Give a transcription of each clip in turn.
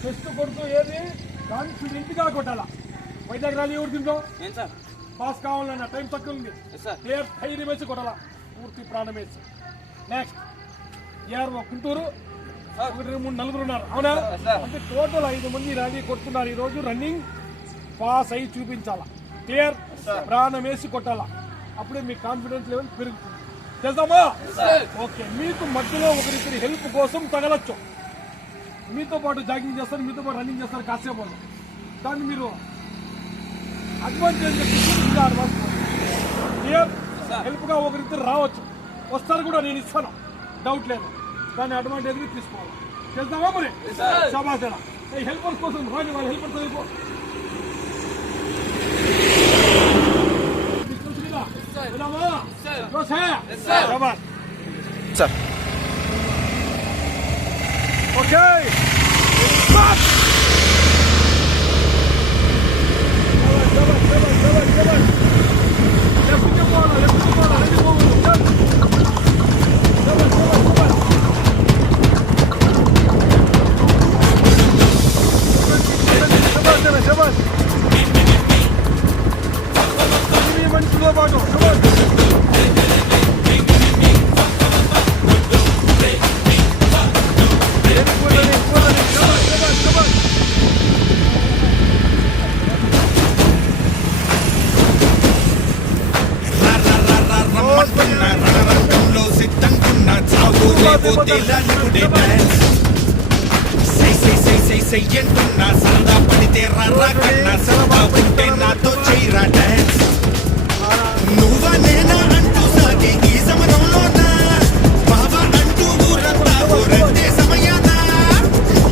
Chest కొడుతూ ఏది confident గా కొట్టాలా. వైజాగ్ ర్యాలీ ఎవరు దీంట్లో పాస్ కావాలన్న టైం తక్కువ ఉంది. ధైర్యం వేసి కొట్టాలా, పూర్తి ప్రాణం వేసి. నెక్స్ట్ ఏఆర్ఓ గుంటూరు 1, 2, 3 నలుగురు ఉన్నారు. అవునా? అంటే టోటల్ 5 మంది ర్యాలీ కొడుతున్నారు. ఈ రోజు రన్నింగ్ పాస్ అయి చూపించాలా. క్లియర్? ప్రాణం వేసి కొట్టాలా, అప్పుడే మీ కాన్ఫిడెన్స్ లెవెల్ పెరుగుతుంది. చేద్దామా? ఓకే. మీకు మధ్యలో ఒకరిద్దరి హెల్ప్ కోసం తగలచ్చు. మీతో పాటు జాగింగ్ చేస్తారు, మీతో పాటు రన్నింగ్ చేస్తారు కాసేపు. దాన్ని మీరు అడ్వాంటేజ్ క్లియర్? హెల్ప్ గా ఒకరిద్దరు రావచ్చు, వస్తారు కూడా, నేను ఇస్తాను, డౌట్ లేదు. దాన్ని అడ్వాంటేజ్ తీసుకోవాలి. చేద్దామా మరి? శభాష్. హెల్పర్స్ కోసం రాని వాళ్ళు హెల్పర్స్ అయిపో. Sir okay. మనిషితో పాటు చెయ్యంటున్నా సరదా పడితే రర్రా కన్నా సరదా ఉంటే నాతో చెయ్యరా డాన్స్. నువ్వా నేనా అంటూ సాగే ఈ సమరంలోనా, బావా అంటూ ఊరంతా ఊరంతే సమయాన.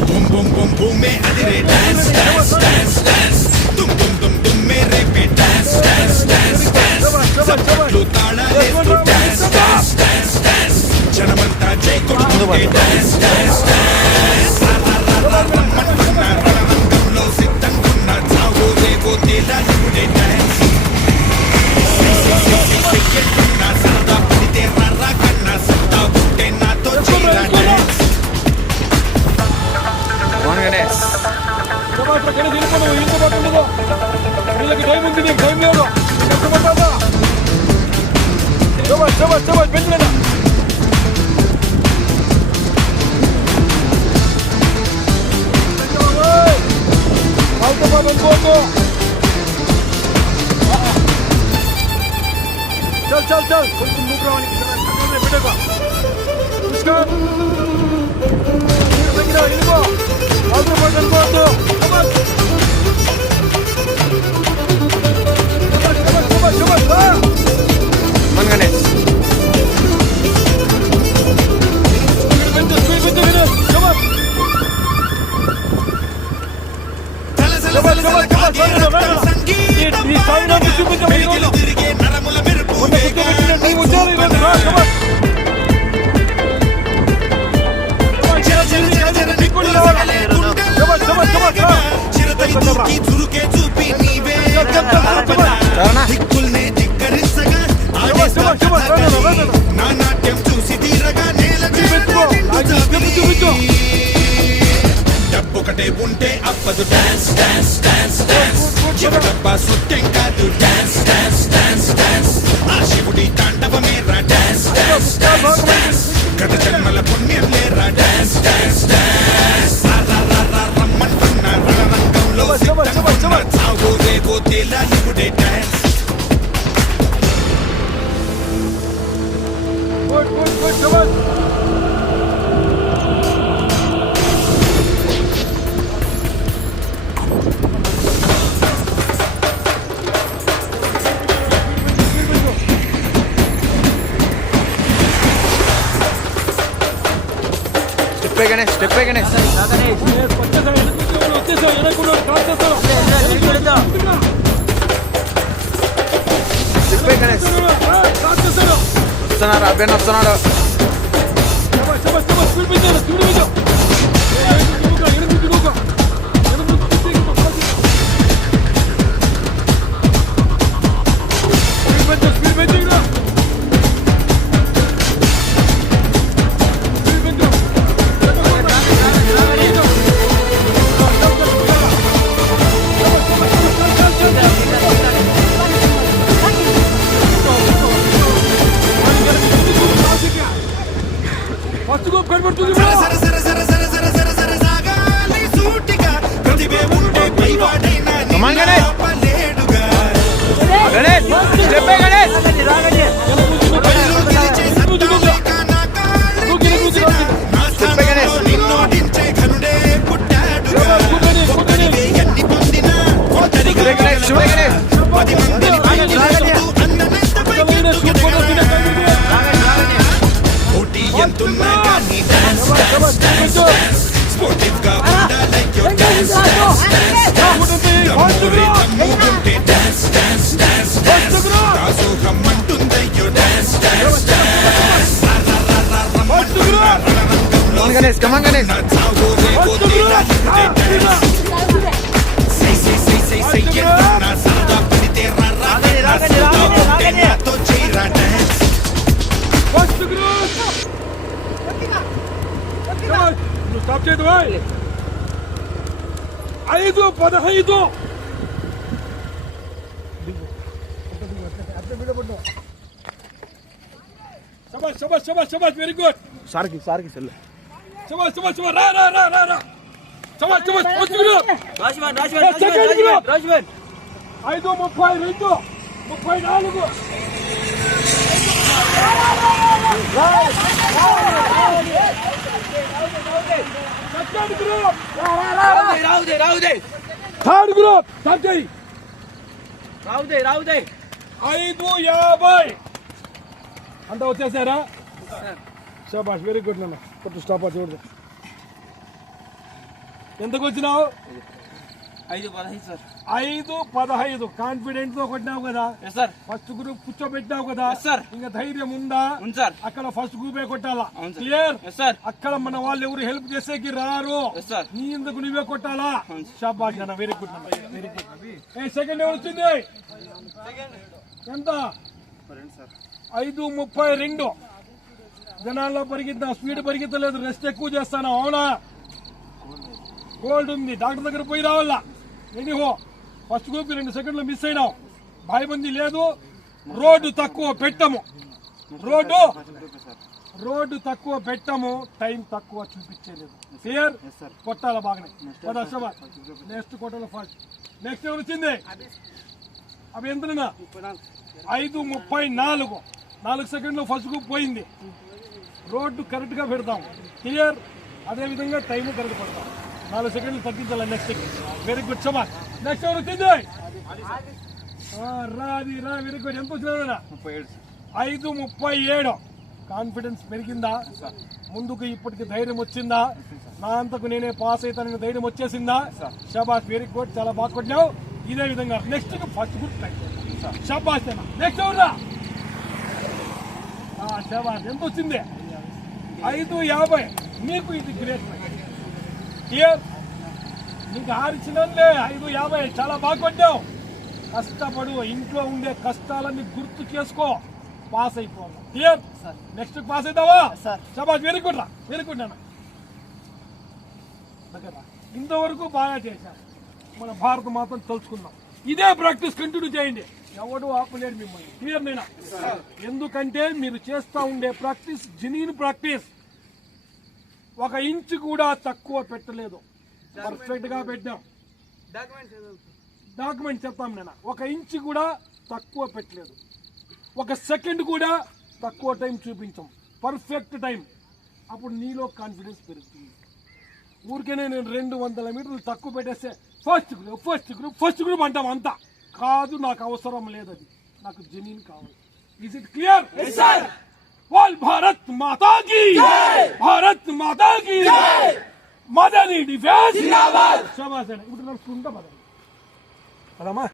బుమ్ బుమ్ బుమ్ బుమ్మే అదిరే డాన్స్ డాన్స్ డాన్స్ డాన్స్. దుమ్ దుమ్ దుమ్ దుమ్మే రేపే డాన్స్ డాన్స్ డాన్స్ డాన్స్. చప్పట్లు తాళాలేస్తూ డాన్స్ డాన్స్ డాన్స్ డాన్స్. జనమంతా జై కొట్టుకుంటే డాన్స్ డాన్స్ డాన్స్. రంగంలో సిద్ధంగున్న చావో రేవో తేలాలిపుడే డాన్స్. చెయ్యట్టున్నా సరదా పడితే రర్రా కన్నా సరదా ఉంటే నాతో చెయ్యరా డాన్స్. వీళ్ళకి టైం ఉంది, నీకు టైం లేదు. కష్టపడ్డా పెంచలేదా? चल चल चल కొంచెం మూవ్ రావడానికి పెట్టేగా. పుష్కర్ దగ్గర ఇదిగో ఆల్రెడీ పడను పోదు. మనగానే చురుకే చూపి నీవే దిక్కుల్నే ధిక్కరించగా నా నాట్యం చూసి తీరగా నేల డబ్బొకటే ఉంటే అప్పదు డాన్స్ డాన్స్ డాన్స్ డాన్స్. ఎవడబ్బా సుట్టెం కాదు డాన్స్ డాన్స్ డాన్స్ డాన్స్. ఆ శివుడి తాండవమేరా డాన్స్ డాన్స్ డాన్స్ డాన్స్. గత జన్మల పుణ్యం లేరా డాన్స్ డాన్స్ డాన్స్. రమ్మంటున్న రణరంగంలో సిద్ధంగున్న చావో రేవో తేలాలిపుడే డాన్స్. స్టెప్ గణేష్ వస్తున్నాడు, అబ్బాయి వస్తున్నాడు. డాన్స్ డాన్స్ స్పోర్టివ్ గా ఉండాలయ్యో డాన్స్ డాన్స్ మూగుంటే డాన్స్ డాన్స్ డాన్స్ డాన్స్ దాసోహం అంటుందయ్యో dance dance dance come on Ganesh come on Ganesh చావోరే పోతే డాన్స్ సై సై సై సై సై నా సరదా పడితే రారా నాతో చేయరా డాన్స్ ఫస్ట్ గ్రూప్ నువ్వు స్టాప్ చేయదు 5-15 శబాష్ శబాష్ శబాష్ శబాష్ వెరీ గుడ్ సార్కి సెల్ శబాష్ శబాష్ శబాష్ రా రా రా రా రా శబాష్ శబాష్ first group second group 5-32 34 second group third group start చేయి 5-50 అంతా వచ్చేసారా శబాష్ వెరీ గుడ్ నాన్న కొట్టు స్టాప్ చూడదు ఎంతకు వచ్చినావు 5-15 కాన్ఫిడెంట్ తో కొట్టినావు కదా సార్ ఫస్ట్ గ్రూప్ కూర్చోబెట్టినావు కదా సార్ ఇంకా ధైర్యం ఉందా సార్ అక్కడ ఫస్ట్ గ్రూపే కొట్టాలా అవును సార్. క్లియర్ సార్ అక్కడ మన వాళ్ళు ఎవరు హెల్ప్ చేసేకి రారు సార్ నీ ఎందుకు నువ్వే కొట్టాలా షాబాష్ అన్న very good very good second ఎవరు వచ్చింది ఎంత 5:32 జనాల్లో పరిగెత్తా స్పీడ్ పరిగెత్తలేదు రెస్ట్ ఎక్కువ చేస్తాను అవునా కోల్డ్ ఉంది డాక్టర్ దగ్గర పోయి రావాలా ఎనీహో ఫస్ట్ గ్రూప్ 2 సెకండ్లు మిస్ అయినావు భయబంది లేదు రోడ్డు తక్కువ పెట్టము రోడ్డు తక్కువ పెట్టము టైం తక్కువ చూపించలేదు క్లియర్ కొట్టాల బాగానే నెక్స్ట్ కొట్టాల ఫస్ట్ నెక్స్ట్ ఎవరు వచ్చింది అవి ఎంతనా 5:34 4 సెకండ్లు ఫస్ట్ గ్రూప్ పోయింది రోడ్డు కరెక్ట్ గా పెడతాం క్లియర్ అదే విధంగా టైం కరెక్ట్ పడతాం 4 సెకండ్లు తగ్గించాలి నెక్స్ట్ వెరీ గుడ్ శబాష్ నెక్స్ట్ ఎవరు వచ్చింది రాది రా వెరీ గుడ్ ఎంత వచ్చినా 5:37 కాన్ఫిడెన్స్ పెరిగిందా ముందుకు ఇప్పటికి ధైర్యం వచ్చిందా నా అంతకు నేనే పాస్ అవుతానని ధైర్యం వచ్చేసిందా శబాష్ వెరీ గుడ్ చాలా బాగా కొట్టినావు ఇదే విధంగా నెక్స్ట్ ఫస్ట్ గ్రూప్ శబాష్ నెక్స్ట్ ఎవరురా శబాష్ ఎంత వచ్చింది 5:50 నీకు ఇది గ్రేట్ క్లియర్ నీకు ఆరిచ్చినందే 5:50 చాలా బాగా కొట్టావు కష్టపడు ఇంట్లో ఉండే కష్టాలన్నీ గుర్తు చేసుకో పాస్ అయిపోవాలి క్లియర్ నెక్స్ట్ పాస్ అవుతావా శబాష్ వెరీ గుడ్ రా వెరీ గుడ్ నాన్న ఇంతవరకు బాగా చేశారు మన భారత మాత్రం తెలుసుకుందాం ఇదే ప్రాక్టీస్ కంటిన్యూ చేయండి ఎవడు ఆపలేడు మిమ్మల్ని క్లియర్ నేనా ఎందుకంటే మీరు చేస్తా ఉండే ప్రాక్టీస్ జెన్యూన్ ప్రాక్టీస్ 1 ఇంచు కూడా తక్కువ పెట్టలేదు పర్ఫెక్ట్ గా పెట్టాం డాక్యుమెంట్ చెప్తాం నేను 1 ఇంచు కూడా తక్కువ పెట్టలేదు 1 సెకండ్ కూడా తక్కువ టైం చూపించాం పర్ఫెక్ట్ టైం అప్పుడు నీలో కాన్ఫిడెన్స్ పెరుగుతుంది ఊరికేనే నేను 200 మీటర్లు తక్కువ పెట్టేస్తే ఫస్ట్ గ్రూప్ అంటాం అంతా కాదు నాకు అవసరం లేదు అది నాకు జెన్యూన్ కావాలి ఇస్ ఇట్ క్లియర్ बोल भारत माता की भारत माता की मदनी डिफेंस जिंदाबाद शाबाश ఇప్పుడు నడుచుకుంటా పదమ్మా